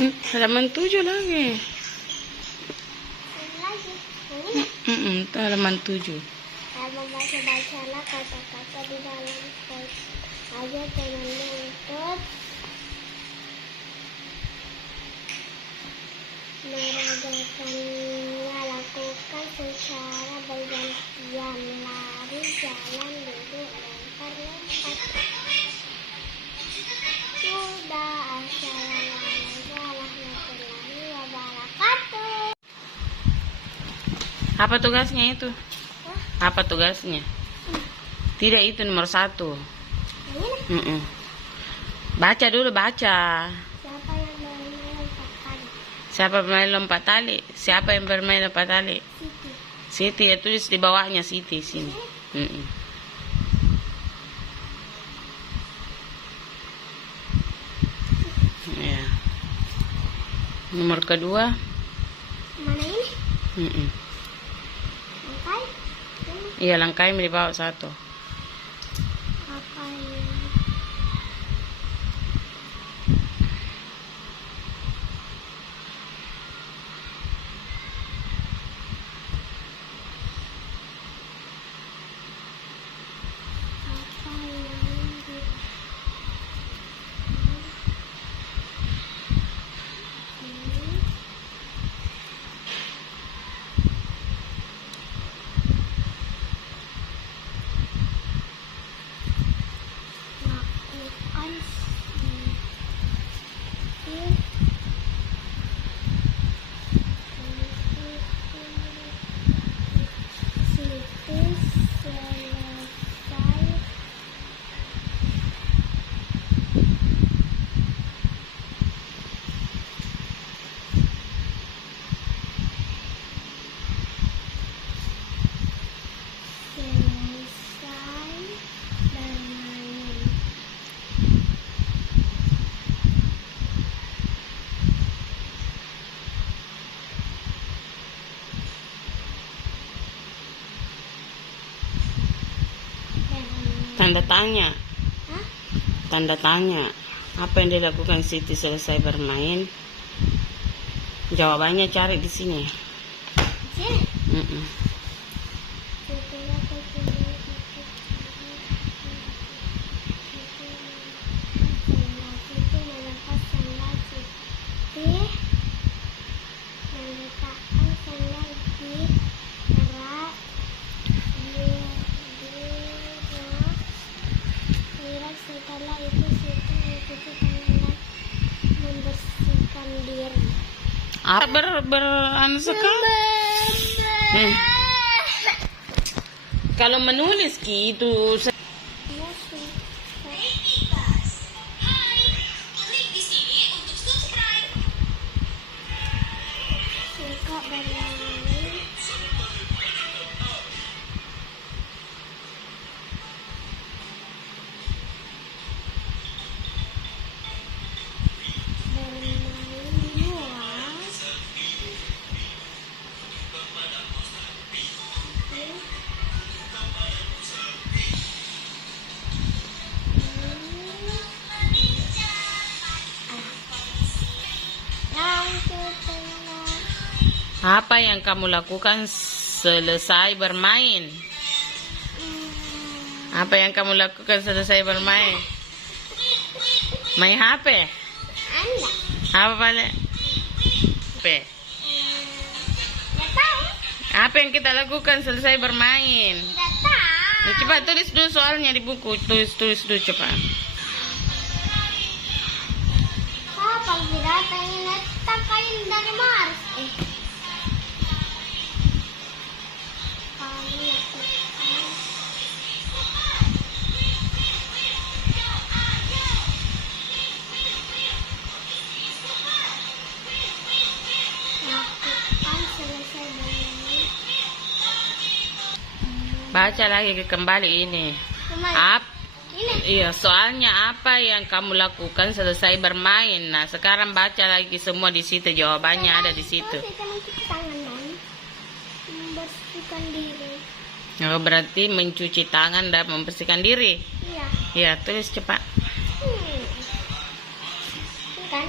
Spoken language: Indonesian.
Halaman 7 lagi. Itu halaman 7. Membaca-bacalah kata-kata di dalam teks. Ajak temanmu untuk meragakannya. Lakukan secara bergantian. Lari, jalan, duduk, lempar. Sudah. Assalamualaikum warahmatullahi wabarakatuh. Apa tugasnya itu? Apa tugasnya? Tidak, itu nomor 1. Baca dulu, baca. Siapa yang lompat tali? Siapa yang bermain lompat tali? Siti, ya tulis di bawahnya Siti sini. Ya. Nomor kedua. Mana ini? Langkai? Iya, langkai di bawah 1. Apa ini? Apa yang lakukan Siti selesai bermain. Tanda tanya. Hah? Tanda tanya. Apa yang dilakukan Siti selesai bermain? Jawabannya cari di sini. Sini. Siti melepas sandal Siti meletakkan sandal di rak rak. Setelah itu Siti mencuci tangan dan membersihkan diri. Apa anu sekali? Kalau menulis gitu. Suka bermain luas. Apa yang kamu lakukan selesai bermain? Apa yang kamu lakukan selesai bermain? Main HP? Anda Apa balik? HP. nggak tahu? Apa yang kita lakukan selesai bermain? Nggak tahu. Cepat tulis dulu soalnya di buku. Tulis dulu cepat. Apa kira pengen letak kain dari Mars? Lakukan selesai bermain. Baca lagi kembali ini. Ini. Iya, soalnya apa yang kamu lakukan selesai bermain. Nah, sekarang baca lagi semua di situ. Jawabannya ada di situ. Kita mencuci tangan dan membersihkan diri. Oh, berarti mencuci tangan dan membersihkan diri. Iya. Ya, tulis cepat. Kan?